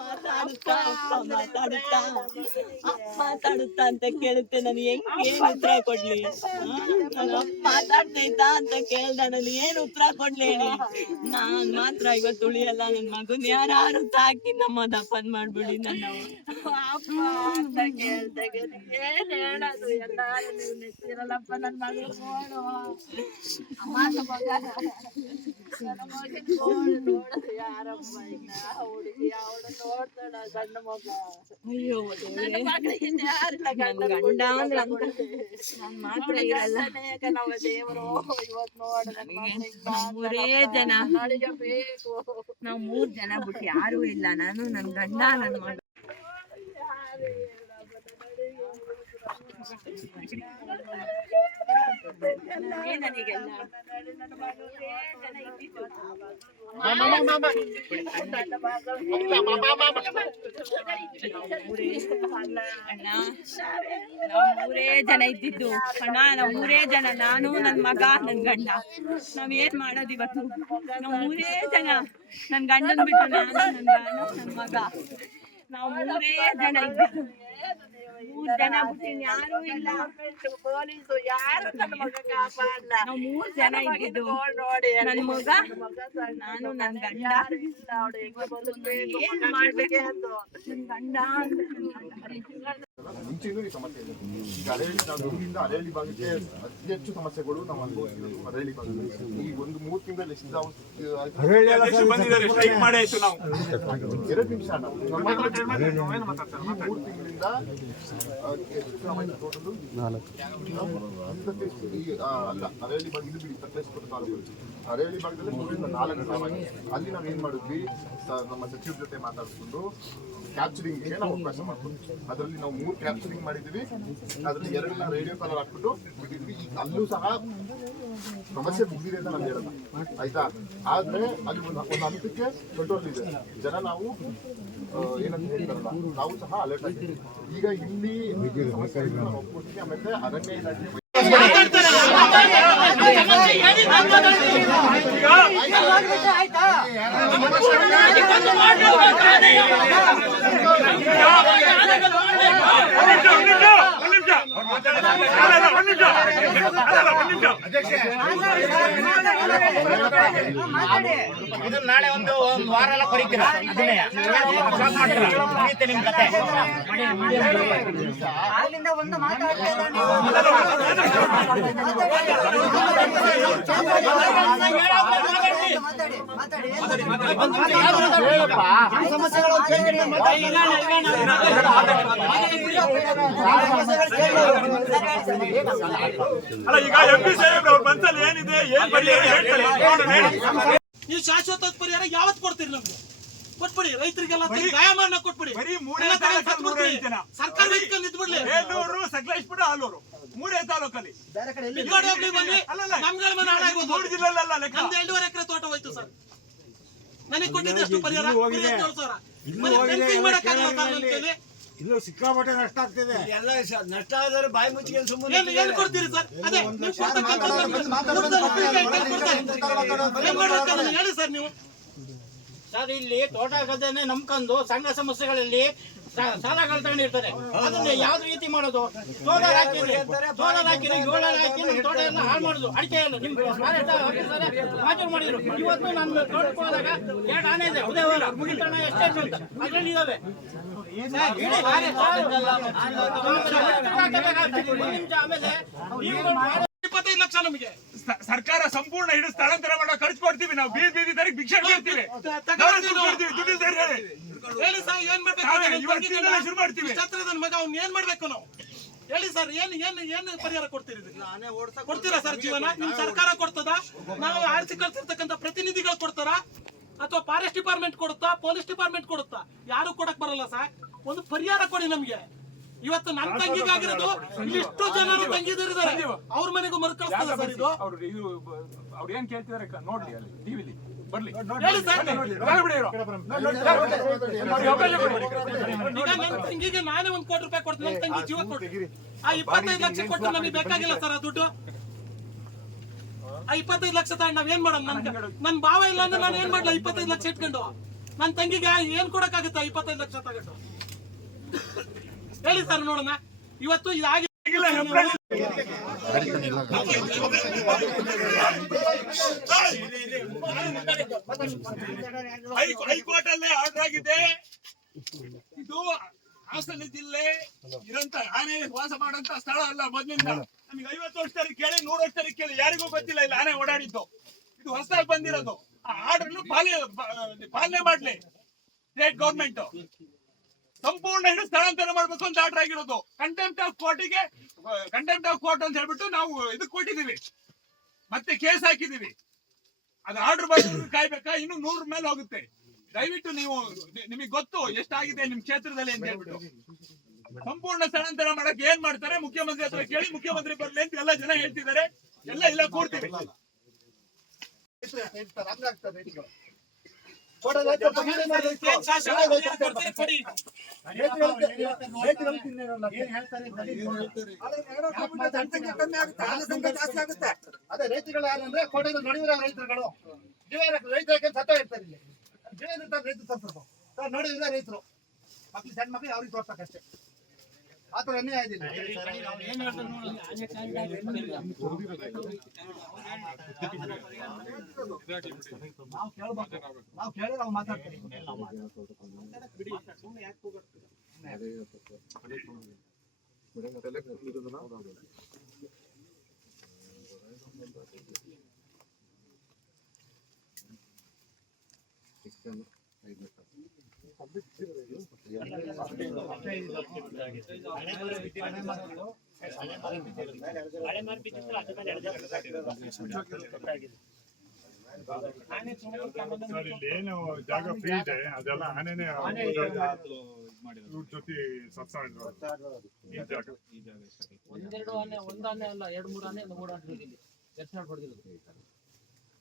ಮಾತಾಡುತ್ತಾ ಅಂತ ಕೇಳುತ್ತೆ. ನಾನು ಏನ್ ಉತ್ತರ ಕೊಡ್ಲಿ? ನಾನು ಮಾತಾಡ್ತೈತಾ ಅಂತ ಕೇಳ್ದ, ನಾನು ಏನ್ ಉತ್ತರ ಕೊಡ್ಲಿ ಹೇಳಿ? ನಾನ್ ಮಾತ್ರ ಇವತ್ತು ಉಳಿಯಲ್ಲ. ನನ್ ಮಗನ್ ಯಾರು ಸಾಕಿ ನಮ್ಮ ದಪ್ಪನ್ ಮಾಡ್ಬಿಡಿ. ನನ್ನ ಏನ್ ಹೇಳೋದು? ಎಲ್ಲಾರು ನೀವು ನೆಚ್ಚಿರಲ್ಲಪ್ಪ ನನ್ ಮಗಳು ನೋಡೋದು ಯಾರಮ್ಮ ಇನ್ನ ಹುಡುಗಿ ಅವಳು ನೋಡ್ತಾಳ ಗಂಡ ಮಗ. ಅಯ್ಯೋ ನನ್ನ ಮಗಳಿಗೆ ಯಾರಿಲ್ಲ ಗಂಡ ಮಾತ್ರ ನಾವು ದೇವರು ಇವತ್ತು ನೋಡ ಮೂರೇ ಜನ, ನಾಳಿಗೆ ಬೇಕು. ನಾವ್ 3 ಜನ ಬಿಟ್ಟು ಯಾರು ಇಲ್ಲ. ನಾನು ನನ್ ಗಂಡ ನನ್ ಮಗ. ಮೂರೇ ಜನ ಇದ್ದಿದ್ದು ಅಣ್ಣ. ನಾವ್ 3 ಜನ, ನಾನು ನನ್ ಮಗ ನನ್ ಗಂಡ. ನಾವ್ ಏನ್ ಮಾಡೋದು ಇವತ್ತು? ನಾವ್ 3 ಜನ, ನನ್ ಗಂಡನ್ ಬಿಟ್ಟು ನಾನು ನನ್ ಮಗ. ನಾವ್ 3 ಜನ ಇದ್ದಿದ್ದು. 3 ಜನ ಬಿಟ್ಟು ಯಾರು ಇಲ್ಲ. ಪೊಲೀಸು ಯಾರು ನನ್ನ ಮಗ ಕಾಪಾಡಲ್ಲ. ನಾವ್ 3 ಜನ ಇದ್ದಿದ್ದು. ನೋಡಿ ನನ್ ಮಗ, ನಾನು ನನ್ ಗಂಡ. ಏನ್ ಮಾಡ್ಬೇಕು? ನನ್ ಗಂಡ ಮುಂಚೆನೂ ಈ ಸಮಸ್ಯೆ ಇದೆ. ಈಗ ಅರೇಳಿ ಭಾಗಕ್ಕೆ ಅತಿ ಹೆಚ್ಚು ಸಮಸ್ಯೆಗಳು ನಾವು ಅನುಭವಿಸಿರೋದು ಅರೇಳಿ ಭಾಗದಲ್ಲಿ. ಈ ಒಂದು 3 ತಿಂಗಳಲ್ಲಿ 2 ನಿಮಿಷ ನಾವು 3 ತಿಂಗಳಿಂದ ಅಲ್ಲ ಅರೇಳಿ ಭಾಗ ಇದು ಬಿಡಿ, ಸಕಲೇಶ್ಪುರ ತಾಲೂಕು ಅರೇಳಿ ಭಾಗದಲ್ಲಿ 3 ರಿಂದ 4 ಗ್ರಾಮ. ಅಲ್ಲಿ ನಾವು ಏನ್ ಮಾಡಿದ್ವಿ, ನಮ್ಮ ಸಚಿವರ ಜೊತೆ ಮಾತಾಡ್ಕೊಂಡು ಕ್ಯಾಪ್ಚರಿಂಗ್ಗೆ ನಾವು ಅವಕಾಶ ಮಾಡ್ಕೊಂಡ್ವಿ. ಅದರಲ್ಲಿ ನಾವು 3 ಕ್ಯಾಪ್ಚರಿಂಗ್ ಮಾಡಿದ್ವಿ. ಅದ್ರಲ್ಲಿ 2 ರೇಡಿಯೋ ಕಾಲರ್ ಹಾಕ್ಬಿಟ್ಟು ಬಿಟ್ಟಿದ್ವಿ. ಈಗ ಅಲ್ಲೂ ಸಹ ಸಮಸ್ಯೆ ಮುಗಿದಿದೆ ಅಂತ ನಾನು ಹೇಳಲ್ಲ, ಆಯ್ತಾ? ಆದ್ರೆ ಅಲ್ಲಿ ಒಂದು ಹಂತಕ್ಕೆ ಕಂಟ್ರೋಲ್ ಇದೆ. ಜನ ನಾವು ಏನಂತ ಹೇಳ್ತಾರಲ್ಲ, ನಾವು ಸಹ ಅಲರ್ಟ್ ಆಗಿದ್ದೀವಿ. ಈಗ ಇಲ್ಲಿ ಸಮಸ್ಯೆ ನಾವು ಒಪ್ಪಿಕೊಡ್ತೀವಿ. ಆಮೇಲೆ ಅರಣ್ಯ ಇಲಾಖೆ ಇದನ್ನ ನಾಳೆ ಒಂದು ವಾರ ಎಲ್ಲ ಕರೀತೀರಾ? ನಿಮ್ ಕತೆ ಅಲ್ಲಿಂದ ಒಂದು ಮಾತಾಡ್ತಾ ಅಲ್ಲ, ಈಗ MP ಸಾಹೇಬ್ರು ಅವ್ರ ಮನಸ್ಸಲ್ಲಿ ಏನಿದೆ, ಏನ್ ಪರಿಹಾರ ಹೇಳ್ತಾರೆ? ನೀವು ಶಾಶ್ವತ ಪರಿಹಾರ ಯಾವತ್ತು ಕೊಡ್ತೀರಿ? ನಮ್ಗೆ ಕೊಟ್ಬಿಡಿ, ರೈತರಿಗೆಲ್ಲ ಗಾಯಮಾನ ಕೊಟ್ಬಿಡಿ. ಸರ್ಕಾರ ನಿಂತ್ಬಿಡ್ಲಿ. ಬೇಲೂರು, ಸಕಲೇಶ್ಪುರ, ಆಲೂರು 3 ತಾಲೂಕಲ್ಲಿ ನಮ್ಗಳ ಮನೆ ಹಾಳಾಗೋದು. 3 ಜಿಲ್ಲೆಲ್ಲ ನಮ್ದು 2.5 ಎಕರೆ ತೋಟ ಹೋಯ್ತು ಸರ್. ನನಗೆ ಕೊಟ್ಟಿದ್ದಷ್ಟು ಪರಿಹಾರ 17,000. ಮಾಡಕ್ಕಾಗಲ್ಲ. ಇನ್ನು ಸಿಕ್ಕಾಪಟ್ಟೆ ನಷ್ಟ ಆಗ್ತಿದೆ. ಎಲ್ಲ ನಷ್ಟ ಆದ್ರೆ ಬಾಯಿ ಮುಚ್ಚಿಗೆ ಸುಮ್ಮನೆ ಏನ್ ಕೊಡ್ತೀರಿ ಸರ್? ಅದೇ ಹೇಳಿ ಸರ್. ನೀವು ಸರ್ ಇಲ್ಲಿ ತೋಟ ಗದ್ದೆನೆ ನಂಬ್ಕೊಂಡು ಸಂಘ ಸಂಸ್ಥೆಗಳಲ್ಲಿ ಸಾಲಗಳು ತಗೊಂಡಿರ್ತಾರೆ. ಅದನ್ನ ಯಾವ್ದು ರೀತಿ ಮಾಡೋದು? ಸೋಲಾರ್ ಹಾಕಿದ್ರೆ 7 ಹಾಕಿ ನಮ್ಮ ತೋಟ ಎಲ್ಲ ಹಾಳು ಮಾಡುದು. ಅಡಿಕೆ ಎಲ್ಲ ನಿಮ್ಗೆ ಮಾಜೂರು ಮಾಡಿದ್ರು. ಇವತ್ತು ನನ್ನ ತೋಟಕ್ಕೆ ಹೋದಾಗ 2 ಆನೆ ಇದೆ. ಉದಯವಾರ ಮುಗಿತಣ್ಣ ಎಷ್ಟೇ ಅಂತ ಅದ್ರಲ್ಲಿ ಇದಾವೆ. ಆಮೇಲೆ 25 ಲಕ್ಷ ನಮಗೆ ಸರ್ಕಾರ ಸಂಪೂರ್ಣ ಹಿಡಿದು ಸ್ಥಳಾಂತರ ಮಾಡೋ ಖರ್ಚು ಕೊಡ್ತೀವಿ. ನಾವು ಬೀದಿ ದಾರಿಗೆ ಭಿಕ್ಷೆ ಕೊಡ್ತೀವಿ. ಹೇಳಿ ಸರ್, ಏನ್ ಮಾಡ್ಬೇಕು? ಶುರು ಮಾಡ್ತೀವಿ. ನನ್ನ ಮಗ ಅವ್ನು ಏನ್ ಮಾಡ್ಬೇಕು ನಾವು? ಹೇಳಿ ಸರ್, ಏನ್ ಪರಿಹಾರ ಕೊಡ್ತೀರಿ? ಕೊಡ್ತೀರಾ ಸರ್? ಜೀವನ ನಿಮ್ ಸರ್ಕಾರ ಕೊಡ್ತದ? ನಾವು ಆರಿಸಿ ಕಳ್ಸಿರ್ತಕ್ಕಂಥ ಪ್ರತಿನಿಧಿಗಳು ಕೊಡ್ತಾರ? ಅಥವಾ ಫಾರೆಸ್ಟ್ ಡಿಪಾರ್ಟ್ಮೆಂಟ್ ಕೊಡುತ್ತಾ? ಪೊಲೀಸ್ ಡಿಪಾರ್ಟ್ಮೆಂಟ್ ಕೊಡುತ್ತಾ? ಯಾರು ಕೊಡಕ್ ಬರಲ್ಲ ಸರ್. ಒಂದು ಪರಿಹಾರ ಕೊಡಿ ನಮ್ಗೆ. ಇವತ್ತು ನನ್ನ ತಂಗಿಗಾಗಿರೋದು ಇಷ್ಟು ಜನರು ತಂಗಿದಿದ್ದಾರೆ, ಅವ್ರ ಮನೆಗೂ ಮರುಕಳಿಸ್ತದ ಸರ್ ಇದು? ಅವ್ರು ಏನ್ ಕೇಳ್ತಿದಾರೆ ನೋಡ್ಲಿ, ಅಲ್ಲಿ ಟಿವಿಲಿ ಬರ್ಲಿ. ಹೇಳಿ ಸರ್. ಈಗ ನನ್ನ ತಂಗಿಗೆ ನಾನೇ 1 ಕೋಟಿ ರೂಪಾಯಿ ಕೊಡ್ತೀನಿ. ನನ್ನ ತಂಗಿ ಜೀವ ಕೊಡ್ತೀನಿ. ಆ 25 ಲಕ್ಷ ಕೊಟ್ಟು ನಮಗೆ ಬೇಕಾಗಿಲ್ಲ ಸರ್ ಆ ದುಡ್ಡು. ಆ 25 ಲಕ್ಷ ತಗೊಂಡು ನಾವ್ ಏನ್ ಮಾಡೋಣ? ನನ್ ಭಾವ ಇಲ್ಲ ಅಂದ್ರೆ ನಾನು ಏನ್ ಮಾಡ್ಲಾ? 25 ಲಕ್ಷ ಇಟ್ಕೊಂಡು ನನ್ನ ತಂಗಿಗೆ ಏನ್ ಕೊಡಕ್ಕಾಗುತ್ತಾ 25 ಲಕ್ಷ ತಗೊಂಡು? ಹೇಳಿ ಸರ್ ನೋಡೋಣ. ಇವತ್ತು ಇದಾಗಿ ಹೈಕೋರ್ಟ್ ಅಲ್ಲೇ ಆರ್ಡರ್ ಆಗಿದೆ. ಇದು ಹಾಸನ ಜಿಲ್ಲೆ ಇರಂತ ಆನೆ ವಾಸ ಮಾಡಂತ ಸ್ಥಳ ಅಲ್ಲ. ಮೊದಲಿಂದ ನಮಗೆ 50 ವರ್ಷದಲ್ಲಿ ಕೇಳಿ 100 ವರ್ಷದಲ್ಲಿ ಕೇಳಿ ಯಾರಿಗೂ ಗೊತ್ತಿಲ್ಲ ಇಲ್ಲಿ ಆನೆ ಓಡಾಡಿದ್ದು. ಇದು ಹೊಸದಾಗಿ ಬಂದಿರೋದು. ಆ ಆರ್ಡರ್ ಪಾಲನೆ ಮಾಡ್ಲಿ ಸ್ಟೇಟ್ ಗೌರ್ಮೆಂಟ್. ಸಂಪೂರ್ಣ ಹಿಡಿದು ಸ್ಥಳಾಂತರ ಮಾಡ್ಬೇಕು ಅಂತ ಆರ್ಡರ್ ಆಗಿರೋದು. ಕಂಟೆಂಪ್ಟ್ ಆಫ್ ಕೋರ್ಟಿಗೆ ಕಂಟೆಂಪ್ಟ್ ಆಫ್ ಕೋರ್ಟ್ ಅಂತ ಹೇಳ್ಬಿಟ್ಟು ನಾವು ಇದಕ್ಕೆ ಕೊಟ್ಟಿದೀವಿ, ಮತ್ತೆ ಕೇಸ್ ಹಾಕಿದೀವಿ. ಅದು ಆರ್ಡರ್ ಬಂದು ಕಾಯ್ಬೇಕಾ? ಇನ್ನು 100 ಮೇಲೆ ಹೋಗುತ್ತೆ. ದಯವಿಟ್ಟು ನೀವು, ನಿಮಗೆ ಗೊತ್ತು ಎಷ್ಟಾಗಿದೆ ನಿಮ್ ಕ್ಷೇತ್ರದಲ್ಲಿ ಅಂತ ಹೇಳ್ಬಿಟ್ಟು ಸಂಪೂರ್ಣ ಸ್ಥಳಾಂತರ ಮಾಡಕ್ ಏನ್ ಮಾಡ್ತಾರೆ ಮುಖ್ಯಮಂತ್ರಿ ಹತ್ರ ಕೇಳಿ. ಮುಖ್ಯಮಂತ್ರಿ ಬರ್ಲಿ ಅಂತ ಎಲ್ಲ ಜನ ಹೇಳ್ತಿದ್ದಾರೆ. ಎಲ್ಲ ಇಲ್ಲ ಕೂಡ್ತೀವಿ. ಅದೇ ರೈತರುಗಳು ಯಾರಂದ್ರೆ ಕೋಟೆಯಲ್ಲಿ ನೋಡಿದ್ರೆ ರೈತರುಗಳು ರೈತರಿಗೆ ಸತ್ತ ಇರ್ತಾರೆ. ಇಲ್ಲಿ ರೈತರು ಸತ್ತರು ನೋಡಿದ್ರೆ ರೈತರು ಮಕ್ಳು ಸಣ್ಣ ಮಕ್ಳು ಅವ್ರಿಗೆ ತೋರ್ಸಕ್ಕಷ್ಟೇ. ಆತರ ಅನ್ಯಾಯ ಆಗಿದೆ. ನಾವು ಕೇಳಿ ನಾವು ಮಾತಾಡ್ತೀವಿ. ಏನು ಜಾಗ ಫ್ರೀ ಇದೆ ಅದೆಲ್ಲ ಆನೆನೇ ಇವ್ರ ಜೊತೆ ಸತ್ಸಾಡಿದ್ರು. ಒಂದೆರಡು ಆನೆ, ಒಂದಾನೆ ಅಲ್ಲ 2-3 ಆನೆ ಓಡಾಡ್ತಿದ್ದೀವಿ.